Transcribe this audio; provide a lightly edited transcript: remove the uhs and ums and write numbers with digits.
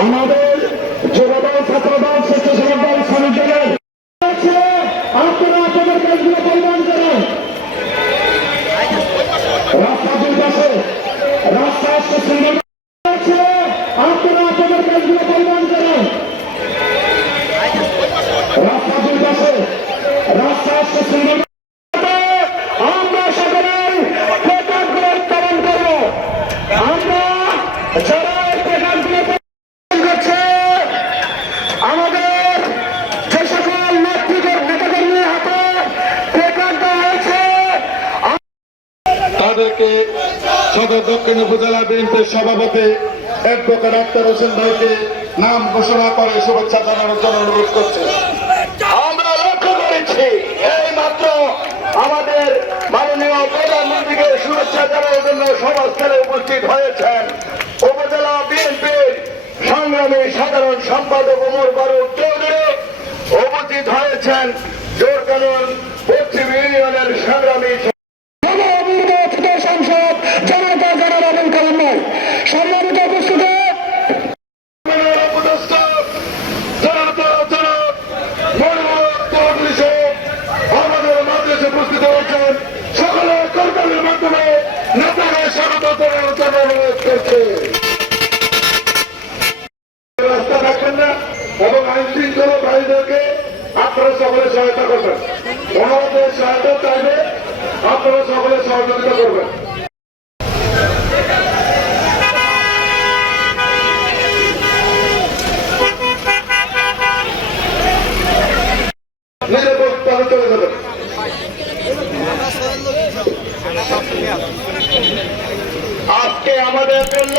আমাদের যুবদল ছাত্রদল স্বেচ্ছাসেবক দল শ্রমিক দলের আপনারা আপনাদের কাজগুলো পরিমাণ করেন। রাস্তা দুই পাশে রাস্তা আপনারা আপনাদের কাজগুলো পরিমাণ করেন। রাস্তা দুই পাশে রাস্তা আমরা সকলেই প্লেকার্ডগুলো উত্তোলন করব। আমরা যারা প্লেকার্ডগুলো করছে আমাদের যে সকল নেতাকর্মীর হাতে প্লেকার্ড দেওয়া হয়েছে তাদেরকে সদর দক্ষিণ উপজেলা বিএনপির সভাপতি অ্যাডভোকেট আক্তার হোসেন ভাইকে নাম ঘোষণা করে শুভেচ্ছা জানানোর জন্য অনুরোধ করছে। আমরা লক্ষ্য করেছি এই মাত্র আমাদের মাননীয় প্রধানমন্ত্রীকে শুভেচ্ছা জানানোর জন্য সভাস্থলে উপস্থিত হয়েছেন উপজেলা বিএনপির সংগ্রামী সাধারণ সম্পাদক ওমর ফারুক চৌধুরী, উপস্থিত হয়েছেন জোরকানন পশ্চিম ইউনিয়নের সংগ্রামী সংসদ জনতা জনগণ কালাম সম্মানিত উপস্থিতি আমাদের মাদ্রাসে উপস্থিত হয়েছেন সকলে করতালের মাধ্যমে নেতারা স্বাগত জানানোর জন্য অনুরোধ করছে। রাস্তা রাখবেন না এবং আইন শৃঙ্খলা বাহিনীদেরকে আপনারা সকলে সহায়তা করবেন। ওনাদের সহায়তা চাইবে আপনারা সকলে সহযোগিতা করবেন। নিজের প্রস্তাবে চলে যাবেন। আজকে আমাদের জন্য